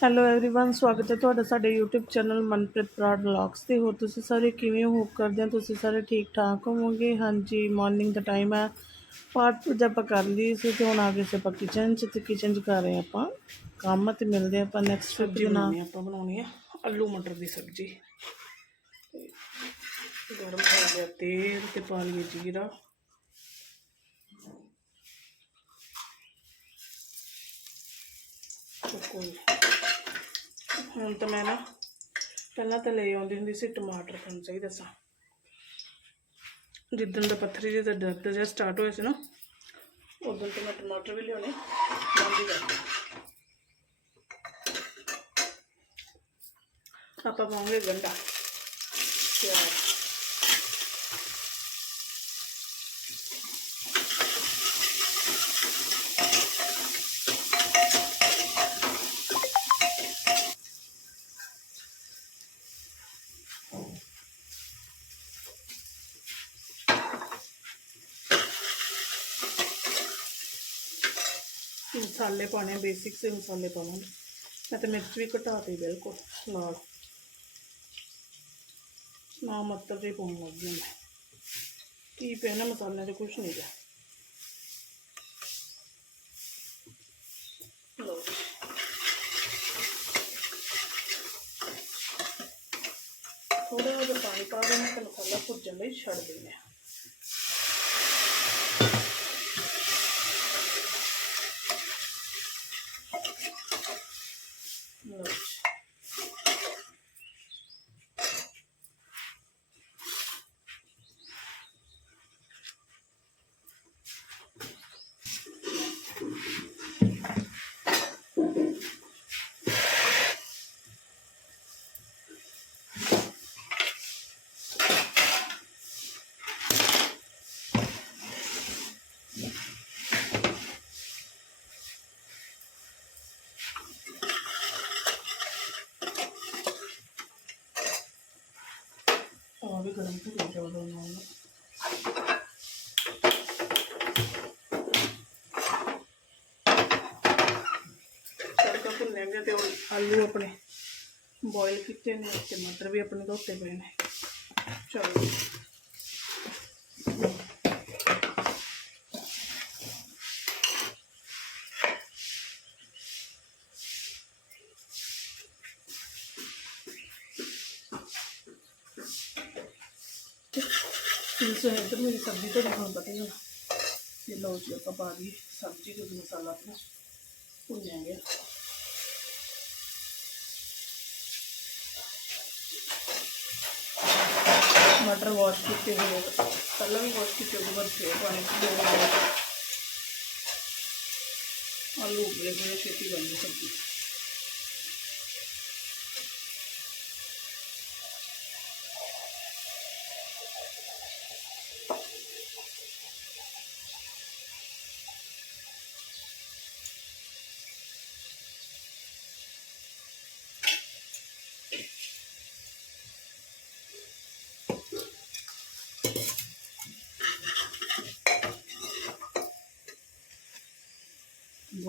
Hello everyone ਸਵਾਗਤ ਹੈ ਤੁਹਾਡਾ ਸਾਡੇ YouTube ਚੈਨਲ ਮਨਪ੍ਰੀਤ ਪ੍ਰਾਡ ਵਲੌਗਸ ਤੇ ਹੋਰ ਤੁਸੀਂ ਸਾਰੇ ਕਿਵੇਂ ਹੋ ਹੋਪ ਕਰਦੇ ਹਾਂ ਤੁਸੀਂ ਸਾਰੇ ਠੀਕ ਠਾਕ ਹੋਵੋਗੇ ਹਾਂਜੀ ਮਾਰਨਿੰਗ ਦਾ ਟਾਈਮ ਹੈ ਪਾਠ ਪੂਜਾ ਆਪਾਂ ਕਰ ਲਈ ਸੀ ਤੇ ਹੁਣ ਆ ਗਏ ਸੀ ਆਪਾਂ ਕਿਚਨ 'ਚ ਤੇ ਕਿਚਨ 'ਚ ਕਰ ਰਹੇ ਹਾਂ ਆਪਾਂ ਕੰਮ ਤੇ ਮਿਲਦੇ ਹਾਂ ਆਪਾਂ ਨੈਕਸਟ ਸਬਜ਼ੀ ਵੀਡੀਓ ਨਾਲ ਬਣਾਉਣੀ ਆ, ਆਪਾਂ ਬਣਾਉਣੀ ਆ ਆਲੂ ਮਟਰ ਦੀ ਸਬਜ਼ੀ ਤੇ ਗਰਮ ਕਰ ਲਿਆ ਤੇਲ ਤੇ ਪਾ ਲਈਏ ਜੀਰਾ ਕੋਈ ਹੁਣ ਤਾਂ ਮੈਂ ਨਾ ਪਹਿਲਾਂ ਤਾਂ ਲੈ ਆਉਂਦੀ ਹੁੰਦੀ ਸੀ ਟਮਾਟਰ ਤੁਹਾਨੂੰ ਸਹੀ ਦੱਸਾਂ। ਜਿੱਦਣ ਦਾ ਪੱਥਰੀ ਜਿਹੇ ਦਾ ਦਰਦ ਜਿਹਾ ਸਟਾਰਟ ਹੋਇਆ ਸੀ ਨਾ, ਉਦੋਂ ਤੋਂ ਮੈਂ ਟਮਾਟਰ ਵੀ ਲਿਆਉਣੇ ਬੰਦ ਹੀ ਕਰ ਆਪਾਂ ਪਾਉਂਗੇ ਗੰਡਾ ਪਿਆਜ਼। ਮਸਾਲੇ ਪਾਣੇ ਬੇਸਿਕ ਸੇ ਮਸਾਲੇ ਪਾਵਾਂਗੇ। ਮੈਂ ਤਾਂ ਮਿਰਚ ਵੀ ਘਟਾਤੀ ਬਿਲਕੁਲ ਨਾਲ ਨਾ ਮਤਲਬ ਦੇ ਪਾਉਣ ਲੱਗ ਗਈ ਮੈਂ। ਕੀ ਪਿਆ ਨਾ ਮਸਾਲਿਆਂ 'ਚ, ਕੁਛ ਨਹੀਂ ਪਿਆ ਲਓ ਜੀ। ਥੋੜਾ ਜਿਹਾ ਪਾਣੀ ਪਾ ਦੇਣਾ ਤੇ ਮਸਾਲਾ ਭੁੱਜਣ ਲਈ ਛੱਡ ਦੇਣਾ ਲਓ ਜੀ। ਆ ਵੀ ਗਰਮ ਹੋ ਗਿਆ ਉਹਦਾ ਨਾਲ ਤੜਕਾ ਭੁੰਨਿਆ ਗਿਆ ਤੇ ਉਹ ਆਲੂ ਆਪਣੇ ਬੋਇਲ ਕੀਤੇ ਨੇ ਤੇ ਮਟਰ ਵੀ ਆਪਣੇ ਧੋਤੇ ਪਏ ਨੇ ਚਲੋ ਇਸ ਇੱਧਰ ਮੇਰੀ ਸਬਜ਼ੀ ਤਾਂ ਤੁਹਾਨੂੰ ਪਤਾ ਹੀ ਹੋਣਾ ਇਹ ਲਓ ਜੀ ਆਪਾਂ ਪਾ ਦਈਏ ਸਬਜ਼ੀ ਦੇ ਵਿੱਚ ਮਸਾਲਾ ਆਪਣਾ ਭੁੰਨਿਆ ਗਿਆ ਮਟਰ ਵਾਸ਼ ਕੀਤੇ ਹੋਏ ਪਹਿਲਾਂ ਵੀ ਵਾਸ਼ ਕੀਤੇ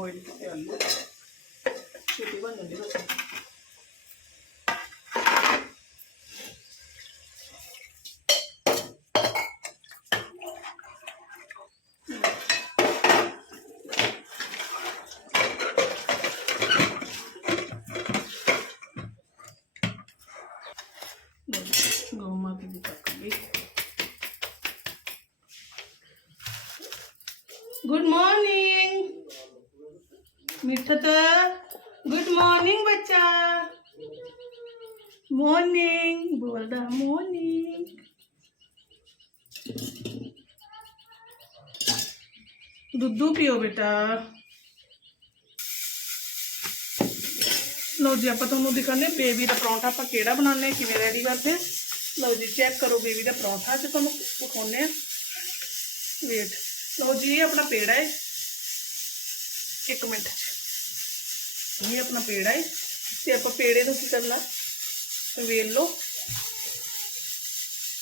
ਉਹਦੇ ਬਾਅਦ ਫੇਰ ਪਾਣੀ ਚ ਦੋ ਬੇਟਾ। ਲਓ ਜੀ, ਆਪਾਂ ਤੁਹਾਨੂੰ ਦਿਖਾਉਂਦੇ ਬੇਬੀ ਦਾ ਪਰੌਂਠਾ ਆਪਾਂ ਕਿਹੜਾ ਬਣਾਉਂਦੇ ਕਿਵੇਂ ਰੈਡੀ ਕਰਦੇ ਲਓ ਜੀ ਚੈੱਕ ਕਰੋ ਬੇਬੀ ਦਾ ਪਰੌਂਠਾ ਤੇ ਤੁਹਾਨੂੰ ਦਿਖਾਉਂਦੇ ਆ ਵੇਟ ਲਓ ਜੀ, ਇਹ ਆਪਣਾ ਪੇੜਾ ਹੈ। ਇੱਕ ਮਿੰਟ ਇਹ ਆਪਣਾ ਪੇੜਾ ਹੈ। ਤੇ ਆਪਾਂ ਪੇੜੇ ਨੂੰ ਕੀ ਕਰਨਾ? ਵੇਲ ਲਓ।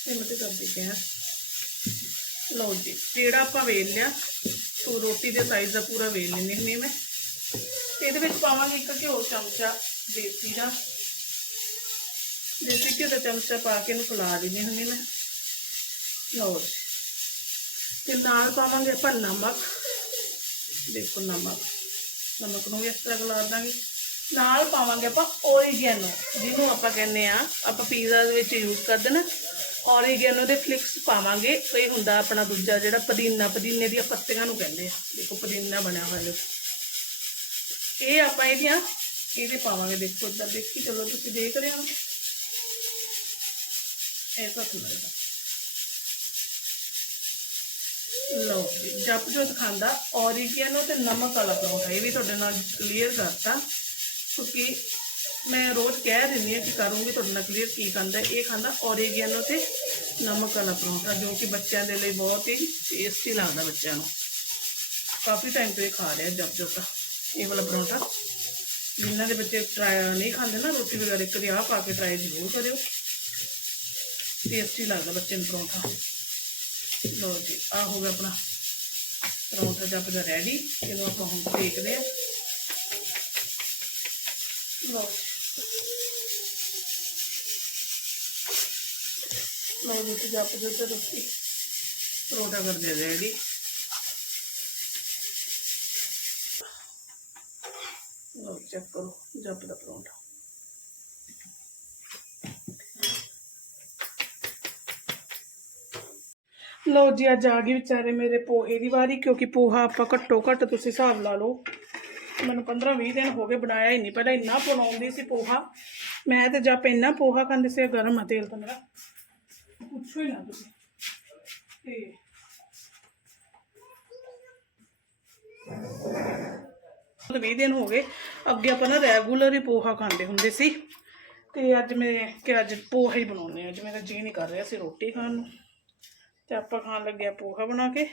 ਇਹ ਮਤੇ ਕਰ ਦਿੱਤੇ ਆ ਲਓ ਜੀ, ਪੇੜਾ ਆਪਾਂ ਵੇਲ ਲਿਆ। ਤੋ ਰੋਟੀ ਦੇ ਸਾਈਜ਼ ਦਾ ਪੂਰਾ ਵੇਲ ਲੈਂਦੀ ਹੁੰਦੀ ਮੈਂ। ਇਹਦੇ ਵਿੱਚ ਪਾਵਾਂਗੇ ਇੱਕ ਘਿਓ ਚਮਚਾ ਦੇਸੀ ਦਾ। ਦੇਸੀ ਘਿਓ ਦਾ ਚਮਚਾ ਪਾ ਕੇ ਇਹਨੂੰ ਫੁਲਾ ਦਿੰਦੀ ਹੁੰਦੀ ਮੈਂ। ਲਓ ਜੀ। ਤੇ ਨਾਲ ਪਾਵਾਂਗੇ ਆਪਾਂ ਨਮਕ। ਦੇਖੋ ਨਮਕ। ਨਮਕ ਨੂੰ ਵੀ ਇਸ ਤਰ੍ਹਾਂ ਗਲਾ ਦਾਂਗੇ। ਨਾਲ ਪਾਵਾਂਗੇ ਆਪਾਂ ਓਰੀਗੈਨੋ ਜਿਹਨੂੰ ਆਪਾਂ ਕਹਿੰਦੇ ਆ। ਆਪਾਂ ਪੀਜ਼ਾ ਦੇ ਵਿੱਚ ਯੂਜ਼ ਕਰਦੇ ਨਾ। ਓਰੀਗੈਨੋ ਦੇ ਫਲਿਕਸ ਪਾਵਾਂਗੇ। ਇਹ ਹੁੰਦਾ ਆਪਣਾ ਦੂਜਾ ਜਿਹੜਾ ਪੁਦੀਨਾ, ਪੁਦੀਨੇ ਦੀਆਂ ਪੱਤੀਆਂ ਨੂੰ ਕਹਿੰਦੇ ਆ। ਦੇਖੋ, ਪੁਦੀਨਾ ਬਣਿਆ ਹੋਇਆ ਇਹ ਆਪਾਂ ਇਹਦੀਆਂ ਇਹਦੇ ਪਾਵਾਂਗੇ। ਦੇਖੋ, ਇੱਧਰ ਦੇਖੀ, ਚਲੋ ਤੁਸੀਂ ਦੇਖ ਰਹੇ ਹੋ। ਐਸਾ ਸੁਣਦਾ ਲਓ ਜੀ ਜਪ ਜੋਤ ਖਾਂਦਾ ਔਰੀਗੈਨੋ ਤੇ ਨਮਕ ਵਾਲਾ ਪਰੌਂਠਾ ਇਹ ਵੀ ਤੁਹਾਡੇ ਨਾਲ ਕਲੀਅਰ ਕਰਤਾ। ਕਿਉਂਕਿ ਮੈਂ ਰੋਜ਼ ਕਹਿ ਦਿੰਦੀ ਹਾਂ ਕਿ ਕਰੂੰਗੀ, ਤੁਹਾਡੇ ਨਾਲ ਕਲੀਅਰ ਕੀ ਖਾਂਦਾ ਇਹ ਖਾਂਦਾ ਔਰੀਗੈਨੋ ਤੇ ਨਮਕ ਵਾਲਾ ਪਰੌਂਠਾ, ਜੋ ਕਿ ਬੱਚਿਆਂ ਦੇ ਲਈ ਬਹੁਤ ਹੀ ਟੇਸਟੀ ਲੱਗਦਾ ਬੱਚਿਆਂ ਨੂੰ। ਕਾਫੀ ਟਾਈਮ ਤੋਂ ਇਹ ਖਾ ਰਿਹਾ ਜਪ ਜੋਤ ਇਹ ਵਾਲਾ ਪਰੌਂਠਾ ਜਿਨ੍ਹਾਂ ਦੇ ਬੱਚੇ ਟਰਾਈ ਨਹੀਂ ਖਾਂਦੇ ਨਾ, ਰੋਟੀ ਵਗੈਰਾ ਕਦੇ ਆਹ ਪਾ ਕੇ ਟਰਾਈ ਜ਼ਰੂਰ ਕਰਿਓ। ਟੇਸਟੀ ਲੱਗਦਾ ਬੱਚੇ ਨੂੰ ਪਰੌਂਠਾ। ਲਓ ਜੀ ਆ ਹੋ ਗਿਆ ਆਪਣਾ ਪਰੌਂਠਾ ਜੱਪ ਦਾ ਰੈਡੀ ਇਹਨੂੰ ਆਪਾਂ ਹੁਣ ਦੇਖਦੇ ਆ ਲਓ ਜੀ। ਲਓ ਜੀ ਤੇ ਜੱਪ ਦੇ ਤੇ ਰੋਟੀ ਪਰੌਂਠਾ ਕਰਦੇ ਰੈਡੀ ਲਓ ਚੈੱਕ ਕਰੋ ਜੱਪ ਦਾ ਪਰੌਂਠਾ ਲਓ ਜੀ ਅੱਜ ਆ ਗਈ ਵਿਚਾਰੇ ਮੇਰੇ ਪੋਹੇ ਦੀ ਵਾਰੀ ਕਿਉਂਕਿ ਪੋਹਾ ਆਪਾਂ ਘੱਟੋ ਘੱਟ ਤੁਸੀਂ ਹਿਸਾਬ ਲਾ ਲਓ ਮੈਨੂੰ 15 20 ਦਿਨ ਹੋ ਗਏ ਬਣਾਇਆ ਹੀ ਨਹੀਂ ਪਹਿਲਾਂ ਇੰਨਾ ਬਣਾਉਂਦੀ ਸੀ ਪੋਹਾ ਮੈਂ ਤੇ ਜਦ ਇੰਨਾ ਪੋਹਾ ਖਾਂਦੇ ਸੀ ਗਰਮ ਆ ਤੇਲ ਤਾਂ ਮੇਰਾ ਹੀ ਨਾ ਤੁਸੀਂ ਤੇ ਤਾਂ 20 ਦਿਨ ਹੋ ਗਏ। ਅੱਗੇ ਆਪਾਂ ਨਾ ਰੈਗੂਲਰ ਹੀ ਪੋਹਾ ਖਾਂਦੇ ਹੁੰਦੇ ਸੀ। ਤੇ ਅੱਜ ਮੈਂ ਕਿ ਅੱਜ ਪੋਹਾ ਹੀ ਬਣਾਉਣੇ ਅੱਜ ਮੇਰਾ ਜੀ ਨਹੀਂ ਕਰ ਰਿਹਾ ਸੀ ਰੋਟੀ ਖਾਣ ਨੂੰ। ਤੇ ਆਪਾਂ ਖਾਣ ਲੱਗੇ ਆ ਪੋਹਾ ਬਣਾ ਕੇ।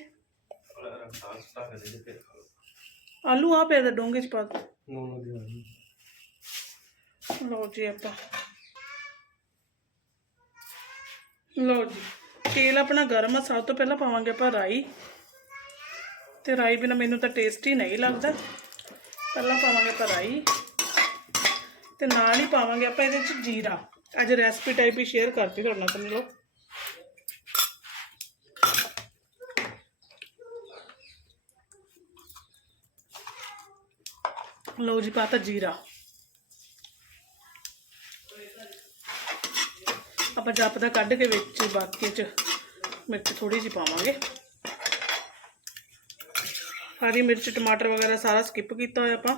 ਆਲੂ ਆ ਪਿਆ ਦਾ ਡੋਂਗੇ ਚ ਪਾ। ਲਓ ਜੀ ਆਪਾਂ। ਲਓ ਜੀ, ਤੇਲ ਆਪਣਾ ਗਰਮ ਆ, ਸਭ ਤੋਂ ਪਹਿਲਾਂ ਪਾਵਾਂਗੇ ਆਪਾਂ ਰਾਈ। ਤੇ ਰਾਈ ਬਿਨਾ ਮੈਨੂੰ ਤਾਂ ਟੇਸਟ ਹੀ ਨਹੀਂ ਲੱਗਦਾ। ਪਹਿਲਾਂ ਪਾਵਾਂਗੇ ਆਪਾਂ ਰਾਈ। ਤੇ ਨਾਲ ਹੀ ਪਾਵਾਂਗੇ ਆਪਾਂ ਇਹਦੇ ਚ ਜੀਰਾ। ਅੱਜ ਰੈਸਪੀ ਟਾਈਪ ਹੀ ਸ਼ੇਅਰ ਕਰਤੀ ਤੁਹਾਡੇ ਨਾਲ, ਸਮਝ ਲਓ। ਲਓ ਜੀ, ਪਾਤਾ ਜੀਰਾ। ਆਪਾਂ ਜੱਪ ਕੱਢ ਕੇ ਵਿੱਚ ਬਾਕੀ ਚ ਮਿਰਚ ਥੋੜੀ ਜਿਹੀ ਪਾਵਾਂਗੇ। ਹਰੀ ਮਿਰਚ, ਟਮਾਟਰ ਵਗੈਰਾ ਸਾਰਾ ਸਕਿਪ ਕੀਤਾ ਹੋਇਆ ਆਪਾਂ।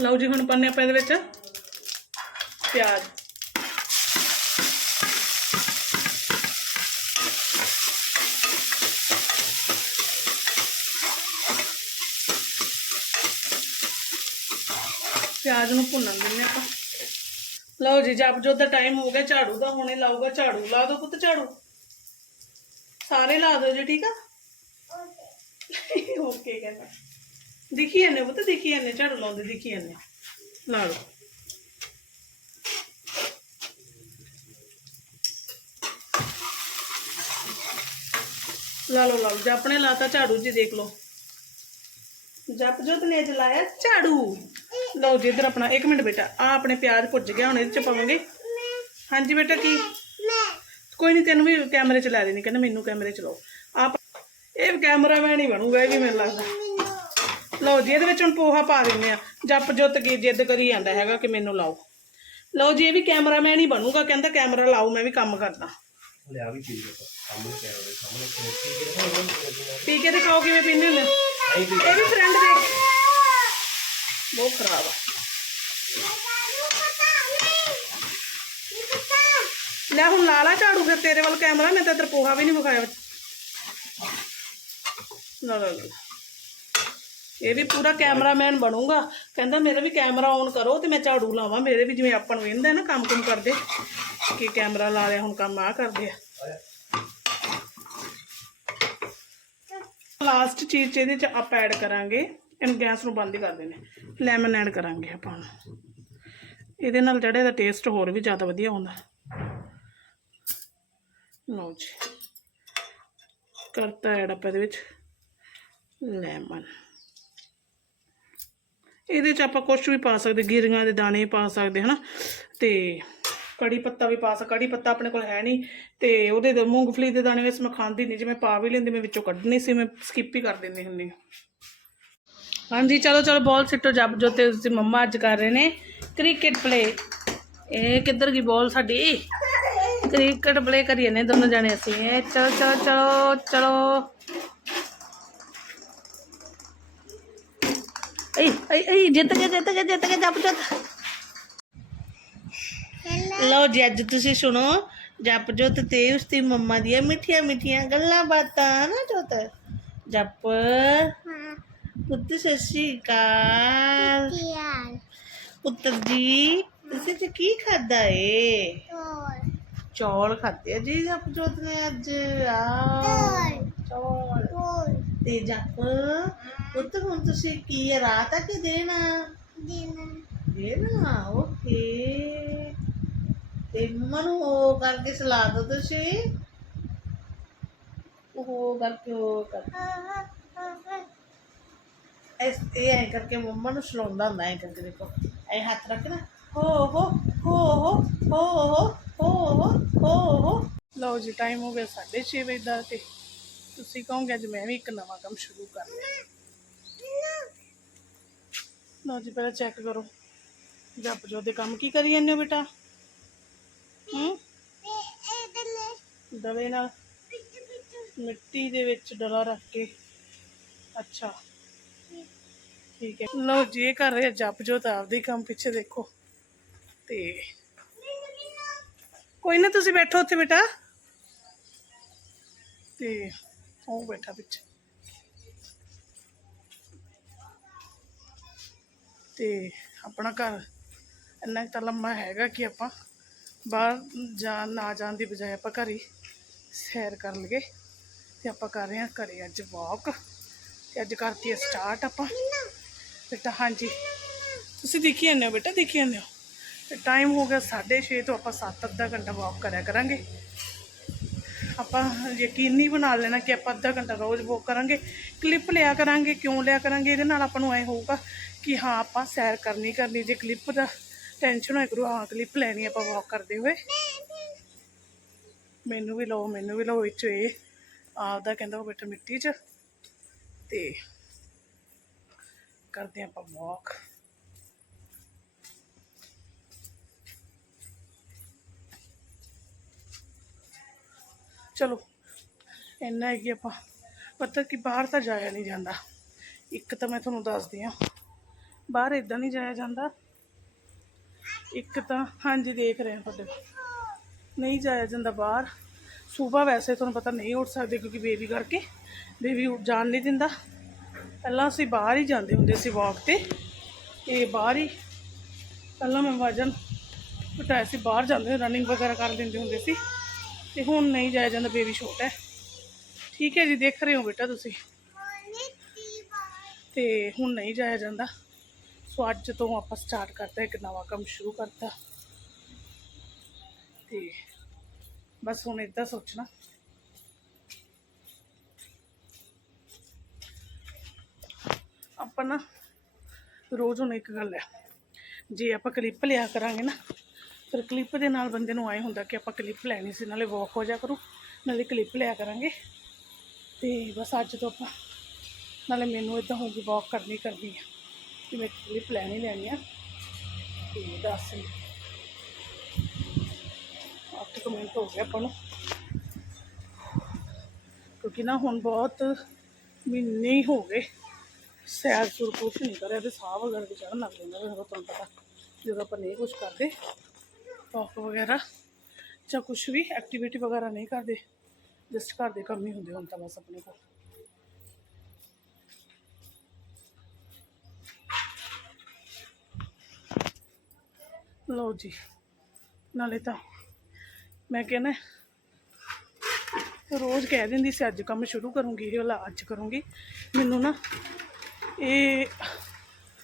ਲਓ ਜੀ, ਹੁਣ ਪਾਣੇ ਆਪਾਂ ਇਹਦੇ ਵਿੱਚ ਪਿਆਜ਼। ਪਿਆਜ਼ ਨੂੰ ਭੁੰਨਣ ਦਿੰਦੇ ਆਪਾਂ ਲਓ ਜੀ ਜਬ ਜੋ ਦਾ ਟਾਈਮ ਹੋ ਗਿਆ ਝਾੜੂ ਦਾ ਹੁਣੇ ਲਾਊਗਾ ਝਾੜੂ ਲਾ ਦਿਓ ਪੁੱਤ ਝਾੜੂ ਸਾਰੇ ਲਾ ਦਿਓ ਜੀ ਠੀਕ ਆ ਓਕੇ ਕਹਿੰਦਾ ਦਿਖੀ ਜਾਂਦੇ ਪੁੱਤ ਦਿਖੀ ਜਾਂਦੇ ਝਾੜੂ ਲਾਉਂਦੇ ਦਿਖੀ ਜਾਂਦੇ ਲਾ ਲਓ ਲਾ ਲਓ ਲਾ ਲਓ ਜੇ ਆਪਣੇ ਲਾਤਾ ਝਾੜੂ ਜੀ ਦੇਖ ਲਓ ਜਪ ਜੋਤ ਨੇ ਅੱਜ ਲਾਇਆ ਝਾੜੂ ਲਓ ਜੀ ਇੱਧਰ ਆਪਣਾ 1 ਮਿੰਟ ਬੇਟਾ ਆ ਆਪਣੇ ਪਿਆਜ਼ ਭੁੱਜ ਗਿਆ ਹੁਣ ਇਹਦੇ ਚ ਪਾਵਾਂਗੇ। ਹਾਂਜੀ ਬੇਟਾ ਕੀ? ਕੋਈ ਨਹੀਂ ਤੈਨੂੰ ਵੀ ਕੈਮਰੇ ਚ ਲੈ ਦੇਣੀ ਕਹਿੰਦਾ ਮੈਨੂੰ ਕੈਮਰੇ ਚ ਲਾਓ। ਆਪ ਇਹ ਕੈਮਰਾਮੈਨ ਹੀ ਬਣੂਗਾ ਇਹ ਵੀ ਮੈਨੂੰ ਲੱਗਦਾ। ਲਓ ਜੀ ਇਹਦੇ ਵਿੱਚ ਹੁਣ ਪੋਹਾ ਪਾ ਦਿੰਦੇ ਆ। ਜਪ ਜੁੱਤ ਕੀ ਜਿੱਦ ਕਰੀ ਜਾਂਦਾ ਹੈਗਾ ਕਿ ਮੈਨੂੰ ਲਾਓ। ਲਓ ਜੀ ਇਹ ਵੀ ਕੈਮਰਾਮੈਨ ਹੀ ਬਣੂਗਾ ਕਹਿੰਦਾ ਕੈਮਰਾ ਲਾਓ ਮੈਂ ਵੀ ਕੰਮ ਕਰਦਾ। ਲਿਆ ਵੀ ਪੀ ਸਾਹਮਣੇ ਕੈਮਰੇ ਸਾਹਮਣੇ ਪੀ ਕੇ ਦਿਖਾਓ ਕਿਵੇਂ ਪੀਂਦੇ ਹੁੰਦੇ ਇਹ ਵੀ ਫਰੈਂਡ ਦੇਖ ਬਹੁਤ ਖਰਾਬ ਆ। ਲੈ ਹੁਣ ਲਾ ਲਾ ਝਾੜੂ ਫਿਰ ਤੇਰੇ ਵੱਲ ਕੈਮਰਾ, ਮੈਂ ਤਾਂ ਤੇਰਾ ਪੋਹਾ ਵੀ ਨਹੀਂ ਵਿਖਾਇਆ। ਨਾ ਨਾ ਇਹ ਵੀ ਪੂਰਾ ਕੈਮਰਾਮੈਨ ਬਣੂਗਾ। ਕਹਿੰਦਾ ਮੇਰਾ ਵੀ ਕੈਮਰਾ ਔਨ ਕਰੋ ਤੇ ਮੈਂ ਝਾੜੂ ਲਾਵਾਂ। ਮੇਰੇ ਵੀ ਜਿਵੇਂ ਆਪਾਂ ਨੂੰ ਵੇਂਦਾ ਨਾ ਕੰਮ ਕੁਮ ਕਰਦੇ ਕਿ ਕੈਮਰਾ ਲਾ ਲਿਆ, ਹੁਣ ਕੰਮ ਆ ਕਰਦੇ ਆ। ਲਾਸਟ ਚੀਜ਼ 'ਚ ਇਹਦੇ ਚ ਆਪਾਂ ਐਡ ਕਰਾਂਗੇ। ਇਹਨੂੰ ਗੈਸ ਨੂੰ ਬੰਦ ਹੀ ਕਰ ਦੇਣੇ ਲੈਮਨ ਐਡ ਕਰਾਂਗੇ ਆਪਾਂ ਇਹਦੇ ਨਾਲ ਜਿਹੜਾ ਇਹਦਾ ਟੇਸਟ ਹੋਰ ਵੀ ਜ਼ਿਆਦਾ ਵਧੀਆ ਆਉਂਦਾ। ਲਓ ਜੀ। ਕਰਤਾ ਐਡ ਆਪਾਂ ਇਹਦੇ ਵਿੱਚ ਲੈਮਨ ਇਹਦੇ ਚ ਆਪਾਂ ਕੁਝ ਵੀ ਪਾ ਸਕਦੇ, ਗਿਰੀਆਂ ਦੇ ਦਾਣੇ ਪਾ ਸਕਦੇ, ਹਨਾ? ਤੇ ਕੜੀ ਪੱਤਾ ਵੀ ਪਾ ਸਕ, ਕੜੀ ਪੱਤਾ ਆਪਣੇ ਕੋਲ ਹੈ ਨਹੀਂ। ਤੇ ਉਹਦੇ ਮੂੰਗਫਲੀ ਦੇ ਦਾਣੇ ਵਿੱਚ ਮੈਂ ਖਾਂਦੀ ਨਹੀਂ, ਜਿਵੇਂ ਪਾ ਵੀ ਲੈਂਦੀ, ਮੈਂ ਵਿੱਚੋਂ ਕੱਢਣੀ ਸੀ, ਮੈਂ ਸਕਿਪ ਹੀ ਕਰ ਦਿੰਦੀ ਹੁੰਦੀ ਹਾਂ। ਹਾਂਜੀ, ਚਲੋ ਚਲੋ ਬਾਲ ਸਿੱਟੋ ਜੱਬ ਜੋ ਤੇ ਉਸਦੀ ਮੰਮਾ ਅੱਜ ਕਰ ਰਹੇ ਨੇ। ਕ੍ਰਿਕਟ ਪਲੇ ਇਹ ਕਿੱਧਰ ਗਈ ਬਾਲ ਸਾਡੀ? ਕ੍ਰਿਕਟ ਪਲੇ ਕਰੀਏ ਨੇ ਦੋਨੋਂ ਜਣੇ ਅਸੀਂ। ਇਹ ਚਲੋ ਚਲੋ ਚਲੋ ਚਲੋ। ਏ ਏ ਏ ਜਿੱਤ ਗਏ ਜਿੱਤ ਗਏ ਜਿੱਤ ਗਏ, ਜੱਪ ਜੱਤ ਲਓ ਜੀ, ਅੱਜ ਤੁਸੀਂ ਸੁਣੋ, ਜੱਪ, ਜੋਤ ਤੇ ਉਸਦੀ ਮੰਮਾ ਦੀਆਂ ਮਿੱਠੀਆਂ ਮਿੱਠੀਆਂ ਗੱਲਾਂ ਬਾਤਾਂ ਨਾ ਜੋਤ? ਜੱਪ। ਪੁੱਤ ਸਤਿ ਸ਼੍ਰੀ ਅਕਾਲ। ਪੁੱਤਰ ਜੀ ਤੁਸੀਂ ਤੇ ਕੀ ਖਾਦਾ ਏ? ਚੌਲ। ਖਾਦੇ ਆ ਜੀ ਜੱਪ ਜੋਤ ਨੇ ਅੱਜ? ਆ ਚੌਲ। ਤੇ ਜੱਪ ਪੁੱਤ ਹੁਣ ਤੁਸੀਂ ਕੀ ਹੈ, ਰਾਤ ਆ ਕਿ ਆ? ਦੇਣਾ ਓਕੇ। ਤੇ ਮੰਮਾ ਨੂੰ ਉਹ ਕਰਕੇ ਸਲਾ ਦੋ ਤੁਸੀਂ। ਉਹ ਕਰਕੇ ਉਹ ਕਰ ਇਸ ਇਹ ਐ ਕਰਕੇ ਮੰਮਾ ਨੂੰ ਸਲਾਉਂਦਾ ਹੁੰਦਾ, ਐ ਕਰਕੇ ਦੇਖੋ। ਐ ਹੱਥ ਰੱਖਣਾ ਹੋ ਹੋ ਹੋ ਹੋ ਹੋ ਹੋ ਹੋ ਹੋ ਹੋ ਲਓ ਜੀ ਟਾਈਮ ਹੋ ਗਿਆ 6:30 ਵਜੇ ਦਾ ਤੇ ਤੁਸੀਂ ਕਹੋਗੇ ਅੱਜ ਮੈਂ ਵੀ ਇੱਕ ਨਵਾਂ ਕੰਮ ਸ਼ੁਰੂ ਕਰ ਲਿਆ ਲਓ ਜੀ, ਪਹਿਲਾਂ ਚੈੱਕ ਕਰੋ। ਜੱਪ ਜੋ ਦੇ ਕੰਮ ਕੀ ਕਰੀ ਜਾਂਦੇ ਹੋ ਬੇਟਾ? ਹੂੰ? ਡਲੇ ਨਾਲ ਮਿੱਟੀ ਦੇ ਵਿੱਚ ਡਲਾ ਰੱਖ ਕੇ। ਅੱਛਾ। ਠੀਕ ਹੈ। ਲਓ ਜੀ, ਇਹ ਕਰ ਰਹੇ ਜੱਪ ਜੋ ਤਾਂ ਆਪਦੇ ਹੀ ਕੰਮ ਪਿੱਛੇ ਦੇਖੋ। ਤੇ ਕੋਈ ਨਾ ਤੁਸੀਂ ਬੈਠੋ ਉੱਥੇ ਬੇਟਾ। ਤੇ ਉਹ ਬੈਠਾ ਪਿੱਛੇ। ਤੇ ਆਪਣਾ ਘਰ ਇੰਨਾ ਕੁ ਤਾਂ ਲੰਮਾ ਹੈਗਾ ਕਿ ਆਪਾਂ ਬਾਹਰ ਜਾਣ, ਨਾ ਜਾਣ ਦੀ ਬਜਾਏ ਆਪਾਂ ਘਰ ਹੀ ਸੈਰ ਕਰ ਲਈਏ। ਤੇ ਆਪਾਂ ਕਰ ਰਹੇ ਹਾਂ ਘਰੇ ਅੱਜ ਵਾਕ ਤੇ ਅੱਜ ਕਰਤੀ ਸਟਾਰਟ ਆਪਾਂ। ਬੇਟਾ, ਹਾਂਜੀ। ਤੁਸੀਂ ਦੇਖੀ ਜਾਂਦੇ ਹੋ ਬੇਟਾ, ਦੇਖੀ ਜਾਂਦੇ ਹੋ? ਤੇ ਟਾਈਮ ਹੋ ਗਿਆ 6:30 ਤੋਂ ਆਪਾਂ 7 ਅੱਧਾ ਘੰਟਾ ਵਾਕ ਕਰਿਆ ਕਰਾਂਗੇ। ਆਪਾਂ ਯਕੀਨ ਨਹੀਂ ਬਣਾ ਲੈਣਾ ਕਿ ਆਪਾਂ ਅੱਧਾ ਘੰਟਾ ਰੋਜ਼ ਵਾਕ ਕਰਾਂਗੇ। ਕਲਿੱਪ ਲਿਆ ਕਰਾਂਗੇ, ਕਿਉਂ ਲਿਆ ਕਰਾਂਗੇ, ਇਹਦੇ ਨਾਲ ਆਪਾਂ ਨੂੰ ਐ ਹੋਊਗਾ ਕਿ ਹਾਂ, ਆਪਾਂ ਸੈਰ ਕਰਨੀ ਕਰਨੀ, ਜੇ ਕਲਿੱਪ ਦਾ ਟੈਨਸ਼ਨ ਹੋਏ ਕਰੂ ਹਾਂ ਕਲਿੱਪ ਲੈਣੀ ਆਪਾਂ ਵਾਕ ਕਰਦੇ ਹੋਏ। ਮੈਨੂੰ ਵੀ ਲਓ, ਮੈਨੂੰ ਵੀ ਲਓ ਵਿੱਚ ਇਹ ਆਪਦਾ ਕਹਿੰਦਾ ਉਹ ਬੈਠਾ ਮਿੱਟੀ 'ਚ। ਤੇ ਕਰਦੇ ਆਪਾਂ ਵਾਕ ਚਲੋ, ਇੰਨਾ ਹੈ ਕਿ ਆਪਾਂ ਪਤਾ ਕਿ ਬਾਹਰ ਤਾਂ ਜਾਇਆ ਨਹੀਂ ਜਾਂਦਾ। ਇੱਕ ਤਾਂ ਮੈਂ ਤੁਹਾਨੂੰ ਦੱਸਦੀ ਆ ਬਾਹਰ ਇਦਾਂ ਨਹੀਂ ਜਾਇਆ ਜਾਂਦਾ। ਇੱਕ ਤਾਂ, ਹਾਂਜੀ, ਦੇਖ ਰਹੇ ਹਾਂ ਤੁਹਾਡੇ। ਨਹੀਂ ਜਾਇਆ ਜਾਂਦਾ ਬਾਹਰ। ਸਵੇਰ ਵੈਸੇ ਤੁਹਾਨੂੰ ਪਤਾ ਨਹੀਂ ਉੱਠ ਸਕਦੇ ਕਿਉਂਕਿ ਬੇਬੀ ਕਰਕੇ। ਬੇਬੀ ਉੱਠ ਜਾਣ ਨਹੀਂ ਦਿੰਦਾ। ਪਹਿਲਾਂ ਅਸੀਂ ਬਾਹਰ ਹੀ ਜਾਂਦੇ ਹੁੰਦੇ ਸੀ ਵਾਕ ਤੇ। ਇਹ ਬਾਹਰ ਹੀ ਪਹਿਲਾਂ ਮੈਂ ਵਜਨ ਘਟਾਇਆ ਸੀ, ਬਾਹਰ ਜਾਂਦੇ ਰਨਿੰਗ ਵਗੈਰਾ ਕਰ ਲੈਂਦੇ ਹੁੰਦੇ ਸੀ। ਤੇ ਹੁਣ ਨਹੀਂ ਜਾਇਆ ਜਾਂਦਾ ਬੇਬੀ ਛੋਟਾ ਹੈ। ਠੀਕ ਹੈ ਜੀ, ਦੇਖ ਰਹੇ ਹੋ ਬੇਟਾ ਤੁਸੀਂ। ਤੇ ਹੁਣ ਨਹੀਂ ਜਾਇਆ ਜਾਂਦਾ। ਸੋ ਅੱਜ ਤੋਂ ਆਪਾਂ ਸਟਾਰਟ ਕਰਤਾ, ਇੱਕ ਨਵਾਂ ਕੰਮ ਸ਼ੁਰੂ ਕਰਤਾ। ਤੇ ਬਸ ਹੁਣ ਇਦਾਂ ਸੋਚਣਾ। ਆਪਾਂ ਨਾ ਰੋਜ਼ ਹੁਣ ਇੱਕ ਗੱਲ ਹੈ ਜੇ ਆਪਾਂ ਕਲਿੱਪ ਲਿਆ ਕਰਾਂਗੇ ਨਾ, ਫਿਰ ਕਲਿੱਪ ਦੇ ਨਾਲ ਬੰਦੇ ਨੂੰ ਆਏ ਹੁੰਦਾ ਕਿ ਆਪਾਂ ਕਲਿੱਪ ਲੈਣੀ ਸੀ, ਨਾਲੇ ਵਾਕ ਹੋ ਜਾ ਕਰੂ, ਨਾਲੇ ਕਲਿੱਪ ਲਿਆ ਕਰਾਂਗੇ। ਤੇ ਬਸ ਅੱਜ ਤੋਂ ਆਪਾਂ, ਨਾਲੇ ਮੈਨੂੰ ਇਦਾਂ ਹੋਊਗੀ ਵਾਕ ਕਰਨੀ ਕਰਨੀ ਹੈ ਕਿ ਮੈਂ ਕਲਿੱਪ ਲੈਣੀ ਲੈਣੀ ਆ। ਤੇ ਦੱਸ। ਅੱਠ ਕੁ ਮਿੰਟ ਹੋ ਗਏ ਆਪਾਂ ਨੂੰ। ਕਿਉਂਕਿ ਨਾ ਹੁਣ ਬਹੁਤ ਮਹੀਨੇ ਹੀ ਹੋ ਗਏ। ਸੈਰ ਸੁਰ ਕੁਛ ਨਹੀਂ ਕਰਿਆ ਤੇ ਸਾਹ ਵਗੈਰਾ ਵੀ ਚੜਨ ਲੱਗ ਜਾਂਦਾ ਫਿਰ ਤੁਹਾਨੂੰ ਪਤਾ, ਜਦੋਂ ਆਪਾਂ ਨਹੀਂ ਕੁਛ ਕਰਦੇ ਵਾਕ ਵਗੈਰਾ ਜਾਂ ਕੁਛ ਵੀ ਐਕਟੀਵਿਟੀ ਵਗੈਰਾ ਨਹੀਂ ਕਰਦੇ ਜਸਟ ਘਰ ਦੇ ਕੰਮ ਹੀ ਹੁੰਦੇ ਹੁਣ ਤਾਂ ਬਸ ਆਪਣੇ ਕੋਲ। ਲਓ ਜੀ, ਨਾਲੇ ਤਾਂ ਮੈਂ ਕਹਿੰਦਾ ਰੋਜ਼ ਕਹਿ ਦਿੰਦੀ ਸੀ, ਅੱਜ ਕੰਮ ਸ਼ੁਰੂ ਕਰੂੰਗੀ, ਇਹ ਵਾਲਾ ਅੱਜ ਕਰੂੰਗੀ। ਮੈਨੂੰ ਨਾ ਇਹ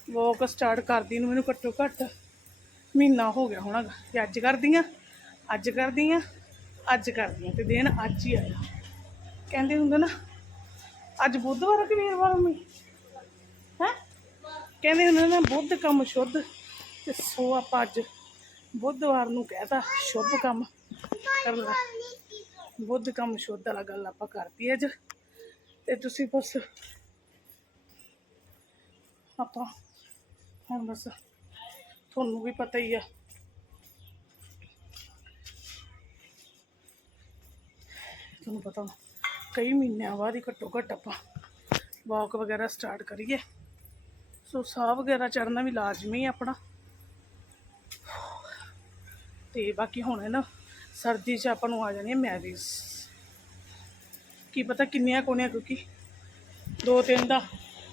ਵਾਕ ਸਟਾਰਟ ਕਰਦੀ ਨੂੰ ਮੈਨੂੰ ਘੱਟੋ ਘੱਟ ਮਹੀਨਾ ਹੋ ਗਿਆ ਹੋਣਾ ਗਾ ਅੱਜ ਕਰਦੀ ਆ ਅੱਜ ਕਰਦੀ ਆ ਅੱਜ ਕਰਦੀ ਆ ਤੇ ਦਿਨ ਅੱਜ ਹੀ ਆਇਆ। ਕਹਿੰਦੇ ਹੁੰਦੇ ਨਾ, ਅੱਜ ਬੁੱਧਵਾਰ ਆ ਕਿ ਵੀਰਵਾਰ ਮੰਮੀ? ਹੈ? ਕਹਿੰਦੇ ਹੁੰਦੇ ਨਾ ਬੁੱਧ ਕੰਮ ਸ਼ੁੱਧ ਤੇ ਸੋ ਆਪਾਂ ਅੱਜ ਬੁੱਧਵਾਰ ਨੂੰ ਕਹਿਤਾ ਸ਼ੁੱਧ ਕੰਮ ਕਰਨਾ ਬੁੱਧ ਕੰਮ ਸ਼ੁੱਧ ਵਾਲਾ ਗੱਲ ਆਪਾਂ ਕਰਤੀ ਅੱਜ ਤੇ ਤੁਸੀਂ ਬਸ ਆਪਾਂ ਹੁਣ ਬਸ ਤੁਹਾਨੂੰ ਵੀ ਪਤਾ ਹੀ ਆ। ਤੁਹਾਨੂੰ ਪਤਾ ਕਈ ਮਹੀਨਿਆਂ ਬਾਅਦ ਹੀ ਘੱਟੋ ਘੱਟ ਆਪਾਂ ਵਾਕ ਵਗੈਰਾ ਸਟਾਰਟ ਕਰੀਏ। ਸੋ ਸਾਹ ਵਗੈਰਾ ਚੜਨਾ ਵੀ ਲਾਜ਼ਮੀ ਆ ਆਪਣਾ। ਤੇ ਬਾਕੀ ਹੁਣ ਹੈ ਨਾ, ਸਰਦੀ 'ਚ ਆਪਾਂ ਨੂੰ ਆ ਜਾਣੀ ਹੈ ਮੈਰਿਜ ਕੀ ਪਤਾ ਕਿੰਨੀਆਂ ਕੋਣੀਆਂ ਕਿਉਂਕਿ ਦੋ ਤਿੰਨ ਦਾ।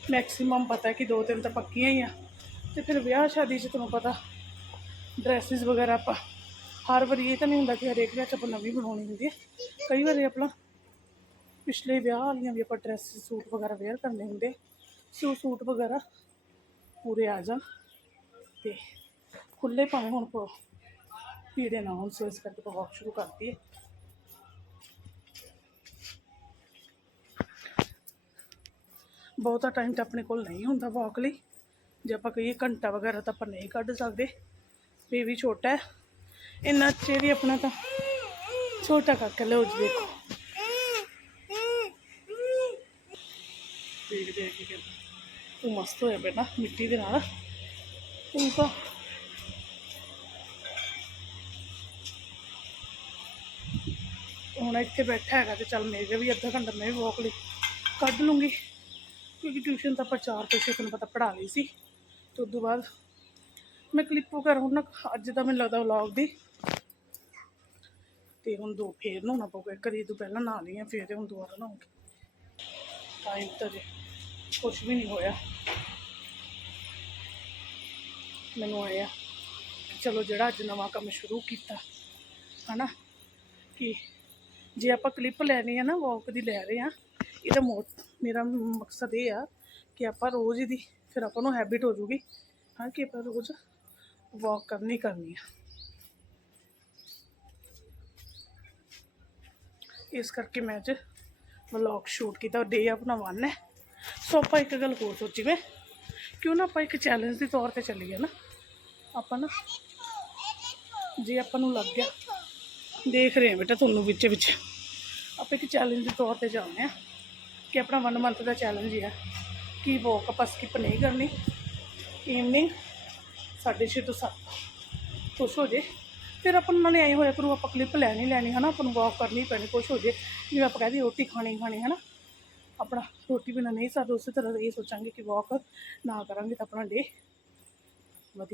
ਮੈਕਸਿਮਮ ਪਤਾ ਕਿ ਦੋ ਤਿੰਨ ਤਾਂ ਪੱਕੀਆਂ ਹੀ ਆ। ਤੇ ਫਿਰ ਵਿਆਹ ਸ਼ਾਦੀ 'ਚ ਤੁਹਾਨੂੰ ਪਤਾ ਡਰੈਸਿਸ ਵਗੈਰਾ ਆਪਾਂ, ਹਰ ਵਾਰੀ ਇਹ ਤਾਂ ਨਹੀਂ ਹੁੰਦਾ ਕਿ ਹਰੇਕ ਵਿਆਹ 'ਚ ਆਪਾਂ ਨਵੀਂ ਬਣਾਉਣੀ ਹੁੰਦੀ ਹੈ। ਕਈ ਵਾਰੀ ਆਪਣਾ ਪਿਛਲੇ ਵਿਆਹ ਵਾਲੀਆਂ ਵੀ ਆਪਾਂ ਡਰੈਸ ਸੂਟ ਵਗੈਰਾ ਵੇਅਰ ਕਰਨੇ ਹੁੰਦੇ। ਸੋ, ਸੂਟ ਵਗੈਰਾ ਪੂਰੇ ਆ ਜਾਣ ਤੇ ਖੁੱਲੇ ਭਾਵੇਂ ਹੁਣ ਕੋ ਪੀੜੇ ਨਾ ਹੋਣ ਸੋ ਇਸ ਕਰਕੇ ਆਪਾਂ ਵਾਕ ਸ਼ੁਰੂ ਕਰਤੀ ਹੈ। ਬਹੁਤਾ ਟਾਈਮ ਤਾਂ ਆਪਣੇ ਕੋਲ ਨਹੀਂ ਹੁੰਦਾ ਵਾਕ ਲਈ। ਜੇ ਆਪਾਂ ਕਹੀਏ ਘੰਟਾ ਵਗੈਰਾ ਤਾਂ ਆਪਾਂ ਨਹੀਂ ਕੱਢ ਸਕਦੇ। ਬੇਬੀ ਛੋਟਾ ਹੈ। ਇੰਨਾ ਚਿਰ ਹੀ ਆਪਣਾ ਤਾਂ ਛੋਟਾ ਕਾਕਾ ਲਓ ਜੀ ਦੇਖੋ। ਦੇਖਦੇ ਆ ਕੀ ਕਹਿੰਦਾ। ਉਹ ਮਸਤ ਹੋਇਆ ਬੇਟਾ ਮਿੱਟੀ ਦੇ ਨਾਲ। ਤੂੰ ਤਾਂ ਹੁਣ ਇੱਥੇ ਬੈਠਾ ਹੈਗਾ ਤੇ ਚੱਲ ਮੇਰੇ ਵੀ ਅੱਧਾ ਘੰਟਾ ਮੈਂ ਵੀ ਵਾਕ ਲਈ ਕੱਢ ਲੂੰਗੀ। ਕਿਉਂਕਿ ਟਿਊਸ਼ਨ ਤਾਂ ਆਪਾਂ ਚਾਰ ਤੋਂ ਛੇ ਤੁਹਾਨੂੰ ਪਤਾ ਪੜ੍ਹਾ ਲਈ ਸੀ। ਤੇ ਉਦੋਂ ਬਾਅਦ ਮੈਂ ਕਲਿੱਪ ਵਗੈਰਾ ਹੁਣ ਨਾ, ਅੱਜ ਤਾਂ ਮੈਨੂੰ ਲੱਗਦਾ ਵਲੌਗ ਦੀ। ਤੇ ਹੁਣ ਦੋ ਫੇਰ ਨਹਾਉਣਾ ਪਊਗਾ ਕਰੀ ਤੋਂ ਪਹਿਲਾਂ ਨਹਾ ਲਈ ਆ, ਫੇਰ ਹੁਣ ਦੁਬਾਰਾ ਨਹਾਉਂਗੀ। ਟਾਈਮ ਤਾਂ ਜੇ ਕੁਛ ਵੀ ਨਹੀਂ ਹੋਇਆ। ਮੈਨੂੰ ਆਇਆ ਕਿ ਚਲੋ ਜਿਹੜਾ ਅੱਜ ਨਵਾਂ ਕੰਮ ਸ਼ੁਰੂ ਕੀਤਾ, ਹਨਾ? ਕਿ ਜੇ ਆਪਾਂ ਕਲਿੱਪ ਲੈਣੀ ਆ ਨਾ ਵਾਕ ਦੀ ਲੈ ਰਹੇ ਆ, ਇਹਦਾ ਮੋ ਮੇਰਾ ਮਕਸਦ ਇਹ ਆ ਕਿ ਆਪਾਂ ਰੋਜ਼ ਦੀ ਫਿਰ ਆਪਾਂ ਨੂੰ ਹੈਬਿਟ ਹੋ ਜੂਗੀ, ਹਾਂ, ਕਿ ਆਪਾਂ ਰੋਜ਼ ਵਾਕ ਕਰਨੀ ਕਰਨੀ ਆ। ਇਸ ਕਰਕੇ ਮੈਂ ਅੱਜ ਵਲੌਗ ਸ਼ੂਟ ਕੀਤਾ ਡੇ ਆਪਣਾ ਵਨ ਹੈ। ਸੋ ਆਪਾਂ ਇੱਕ ਗੱਲ ਹੋਰ ਸੋਚੀ ਵੇ ਕਿਉਂ ਨਾ ਆਪਾਂ ਇੱਕ ਚੈਲੰਜ ਦੇ ਤੌਰ ਤੇ ਚੱਲੀਏ ਨਾ। ਆਪਾਂ ਨਾ, ਜੇ ਆਪਾਂ ਨੂੰ ਲੱਗ ਗਿਆ, ਦੇਖ ਰਹੇ ਹਾਂ ਬੇਟਾ ਤੁਹਾਨੂੰ ਵਿੱਚ ਵਿੱਚ ਆਪਾਂ ਇੱਕ ਚੈਲੰਜ ਦੇ ਤੌਰ ਤੇ ਚੱਲਦੇ ਆ ਕਿ ਆਪਣਾ ਵਨ ਮੰਥ ਦਾ ਚੈਲੰਜ ਹੀ ਹੈ ਕਿ ਵੋਕ ਆਪਾਂ ਸਕਿਪ ਨਹੀਂ ਕਰਨੀ। ਈਵਨਿੰਗ ਸਾਢੇ ਛੇ ਤੋਂ ਸੱਤ ਕੁਛ ਹੋ ਜੇ। ਫਿਰ ਆਪਾਂ ਨੂੰ ਨਾਲੇ ਐਂ ਹੋਇਆ ਕਰੂ, ਆਪਾਂ ਕਲਿੱਪ ਲੈਣੀ ਲੈਣੀ, ਹਨਾ? ਆਪਾਂ ਨੂੰ ਵਾਕ ਕਰਨੀ ਪੈਣੀ ਕੁਛ ਹੋ ਜੇ। ਜਿਵੇਂ ਆਪਾਂ ਕਹਿੰਦੇ ਰੋਟੀ ਖਾਣੀ ਖਾਣੀ, ਹਨਾ? ਆਪਣਾ ਰੋਟੀ ਬਿਨਾਂ ਨਹੀਂ ਸਰਦਾ, ਉਸੇ ਤਰ੍ਹਾਂ ਇਹ ਸੋਚਾਂਗੇ ਕਿ ਵਾਕ ਨਾ ਕਰਾਂਗੇ ਤਾਂ ਆਪਣਾ ਡੇ